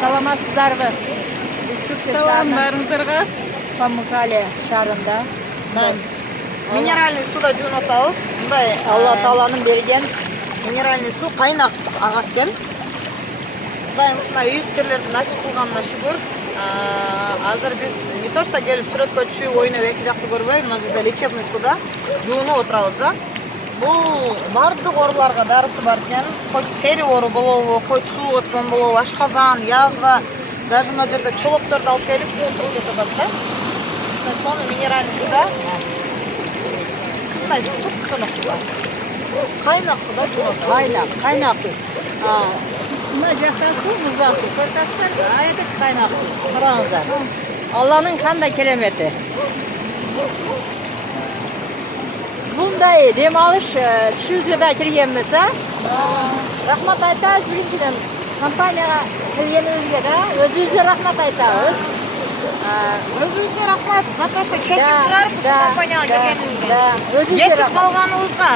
Саламатсыздарбы? Биз Түркия Салам барыңыздарга. Памукале шаарында. Минеральный суда жуунуп атабыз. Мындай Алла Тааланын берген минеральный су кайнак агат экен. Кудайым ушундай үйүк жерлерди насип кылганына шүгүр. Азыр биз не то что келип сүрөткө түшүп ойноп эки жакты көрбөй, мына жерде лечебный суда жуунуп отурабыз да. Бул бардык ооруларга дарысы бар экен. Хоть тери оору болобу, хоть суу өткөн болобу, ашказан, язва, даже мына жерде чолокторду алып келип жуунтуруп жатат да. Сону минеральный суда мындай туп-туп суда. Кайнак суда жуунуп. кайнак суу. Мына жакта суу, муздак суу. Көрсөтсөңөр, аябай кайнак суу. Караңыздар. Алланын кандай керемети. Bunday dem alış түшүүбүзгө да киргенбиз, рахмат айтабыз биринчиден компанияга келгенибизге да өзүбүзгө рахмат айтабыз. Өзүбүзгө рахмат. За то, что чечип чыгарып ушул компанияга келгенибизге. Өзүбүзгө Кетип рахмат. калганыбызга,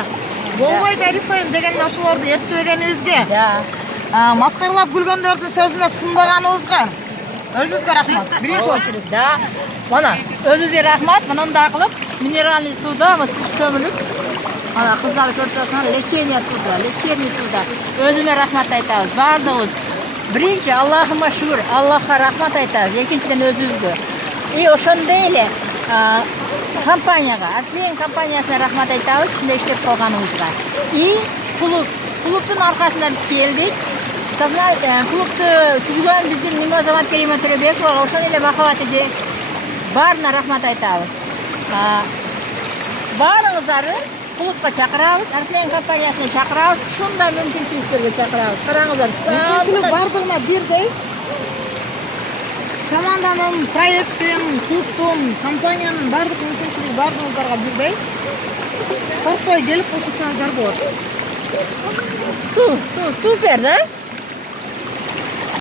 болбой тарифайм дегенде ошолорду ээрчибегенибизге, маскарлап күлгөндөрдүн сөзүнө сынбаганыбызга өзүбүзгө рахмат. Биринчи очередь. Да. Mana özünüzge rahmat. Mınday kılıp mineralli suda mı kömülüp kızlar körtüyorsan lечение suda. Özüme rahmat aytабыз. Bardığız. Birinci Allah'ıma şükür. Allah'a rahmat aytабыз. Ekinçiden özünüzge. Oşonda ele Artleyen kompaniyasına rahmat aytабыз. Şunda işlep kalganımızga. Klubun arkasında biz geldik. Klubdu tüzgön bizim Nimo Zaman Kerime Törebekova. Oşon ele bakavat edek. Barına rahmat aytабыз. Barыңыздарды клубка чакырабыз, Artleyen компаниясына чакырабыз, ушундай мүмкүнчүлүктөргө чакырабыз. Караңыздар, мүмкүнчүлүк бардыгына бирдей. Команданын, проекттин, клубтун, компаниянын бардык мүмкүнчүлүгү бардыгыңыздарга бирдей. Коркпой келип кошулсаңыздар болот. Супер, да?